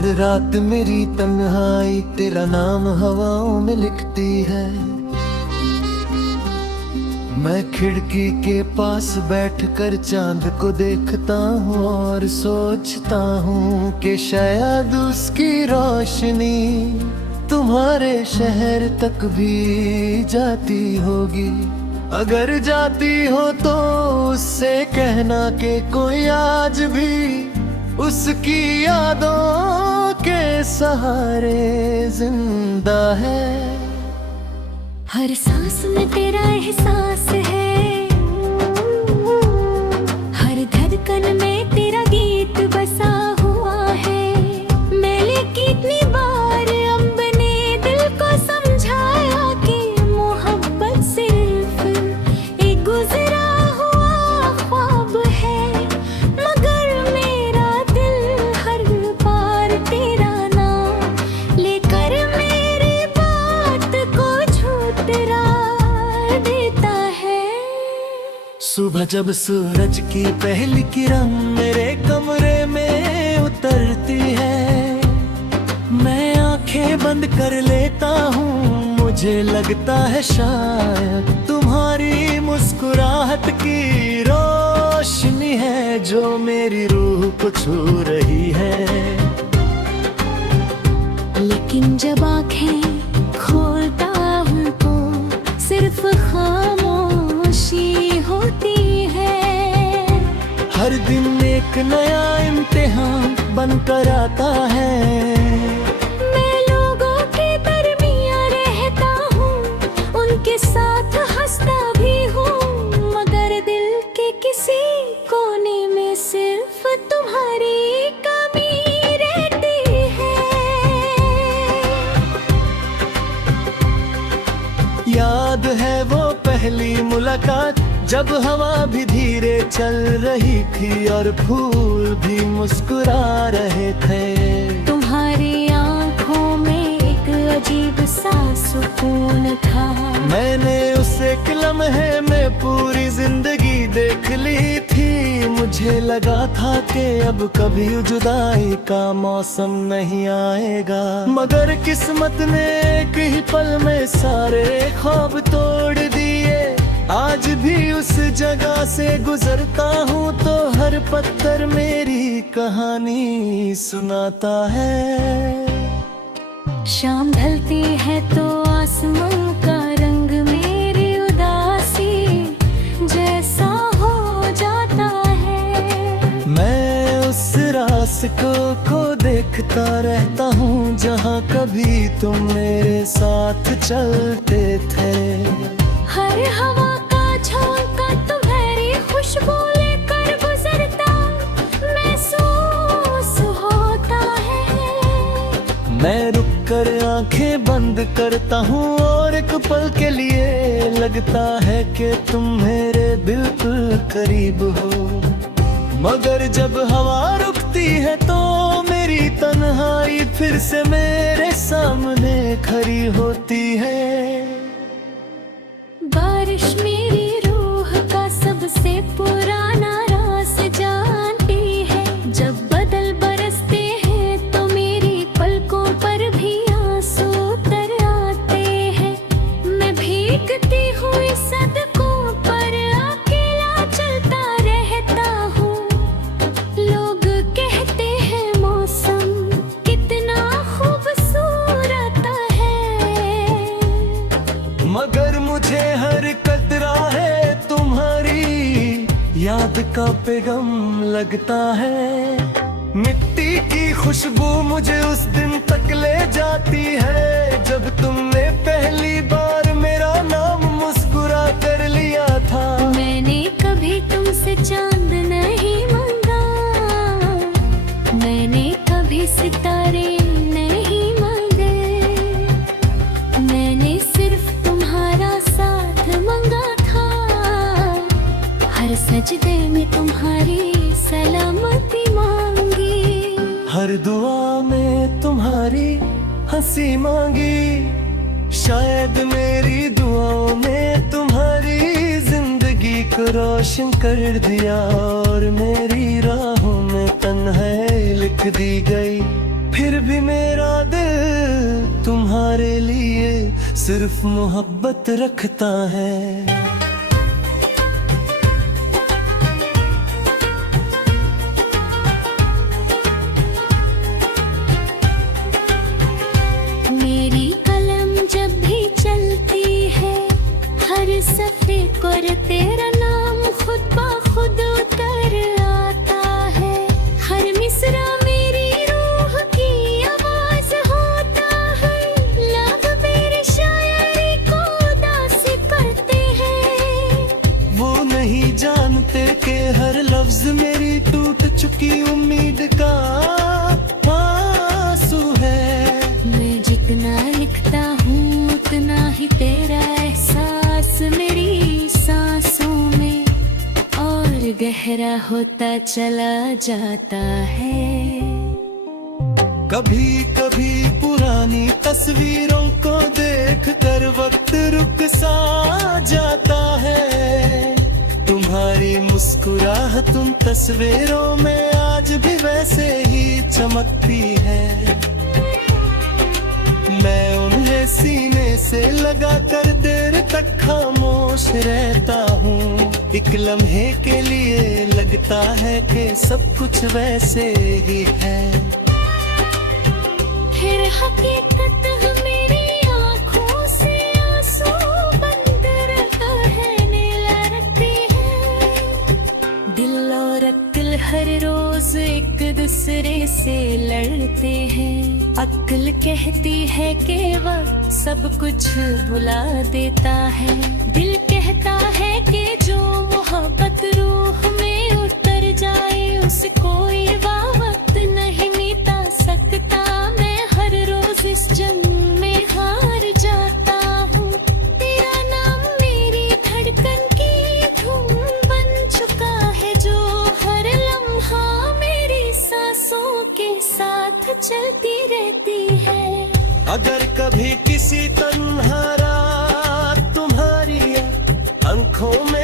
हर रात मेरी तन्हाई तेरा नाम हवाओं में लिखती है। मैं खिड़की के पास बैठकर चांद को देखता हूँ और सोचता हूँ कि शायद उसकी रोशनी तुम्हारे शहर तक भी जाती होगी। अगर जाती हो तो उससे कहना कि कोई आज भी उसकी यादों के सहारे जिंदा है। हर सांस में तेरा एहसास है, हर धड़कन में तेरा गीत बसा हुआ है। मैंने कितनी बार अम्ब ने दिल को समझाया कि मोहब्बत सिर्फ एक गुजरा हुआ ख्वाब है, मगर मेरा दिल हर बार तेरा नाम लेकर मेरी बात को झूठा देता है। सुबह जब सूरज की पहली किरण मेरे कमरे में उतरती है, मैं आंखें बंद कर लेता हूँ। मुझे लगता है शायद तुम्हारी मुस्कुराहट की रोशनी है जो मेरी रूह को छू रही है। लेकिन जब आंखें खोलता हूँ तो सिर्फ खामोशी होती है। हर दिन एक नया इम्तिहान बनकर आता है। मैं लोगों के दरमियाँ रहता हूँ, उनके साथ हंसता भी हूँ, मगर दिल के किसी कोने में सिर्फ तुम्हारी कमी रहती है। याद है वो पहली मुलाकात जब हवा भी धीरे चल रही थी और फूल भी मुस्कुरा रहे थे। तुम्हारी आंखों में एक अजीब सा सुकून था। मैंने उस एक लम्हे में पूरी जिंदगी देख ली थी। मुझे लगा था कि अब कभी जुदाई का मौसम नहीं आएगा, मगर किस्मत ने एक ही पल में सारे ख्वाब तोड़ दिए। आज भी उस जगह से गुजरता हूँ तो हर पत्थर मेरी कहानी सुनाता है। शाम ढलती है तो आसमान का रंग मेरी उदासी जैसा हो जाता है। मैं उस रास्ते को देखता रहता हूँ जहाँ कभी तुम मेरे साथ चलते थे। हर हवा का झोंका तुम्हारी खुशबू लेकर गुजरता महसूस होता है। मैं रुक कर आंखें बंद करता हूँ और एक पल के लिए लगता है कि तुम मेरे बिल्कुल करीब हो, मगर जब हवा रुकती है तो मेरी तन्हाई फिर से मेरे सामने खड़ी होती है। बारिश मेरी रूह का सबसे पुराना राज जानती है। जब बदल बरसते हैं तो मेरी पलकों पर भी आंसू उतर आते हैं। मैं भीगती हुई सड़कों पर अकेला चलता रहता हूँ। लोग कहते हैं मौसम कितना खूबसूरत है, मगर मुझे हर कतरा है तुम्हारी याद का पैगाम लगता है। मिट्टी की खुशबू मुझे उस दिन तक ले जाती है जब तुमने पहली बार मेरा नाम मुस्कुरा कर लिया था। मैंने कभी तुमसे चांद नहीं मांगा, मैंने कभी सितारे नहीं मांगे, मैंने सिर्फ तुम्हारा साथ मांगा था। हर सजदे में तुम्हारी सलामती मांगी, हर दुआ में तुम्हारी हंसी मांगी। शायद मेरी दुआओं ने तुम्हारी जिंदगी को रोशन कर दिया और मेरी राहों में तन्हाई लिख दी गई। फिर भी मेरा दिल तुम्हारे लिए सिर्फ मोहब्बत रखता है। मेरी कलम जब भी चलती है, हर सफ़े पर तेरा नाम खुद ब खुद उतर आता है। हर मिसरा मेरी रूह की आवाज होता है। लब मेरी शायरी को उदास करते हैं। वो नहीं जानते कि हर लफ्ज मेरी टूट चुकी उम्मीद का आंसू है। मैं जितना लिखता हूँ उतना ही तेरा एहसास मेरी सांसों में और गहरा होता चला जाता है। कभी कभी पुरानी तस्वीरों को देख कर वक्त रुक सा जाता है। तुम्हारी मुस्कुराहट उन तस्वीरों में आज भी वैसे ही चमकती है। मैं उन्हें सीने से लगा कर देर तक खामोश रहता हूँ। एक लम्हे के लिए लगता है कि सब कुछ वैसे ही है। फिर हकीकत मेरी आँखों से आंसू बंद रहने लगती है। दिल और अक्ल हर रोज एक दूसरे से लड़ते हैं। अक्ल कहती है कि वक्त सब कुछ भुला देता है। दिल कहता है कि जो मोहब्बत रूह में उतर जाए उसे कोई वक्त नहीं मिटा सकता। मैं हर रोज इस जंग में हार जाता हूँ। तेरा नाम मेरी धड़कन की धुन बन चुका है, जो हर लम्हा मेरी सांसों के साथ चलती रहती है। अगर कभी किसी तन्हा रात तुम्हारी आंखों में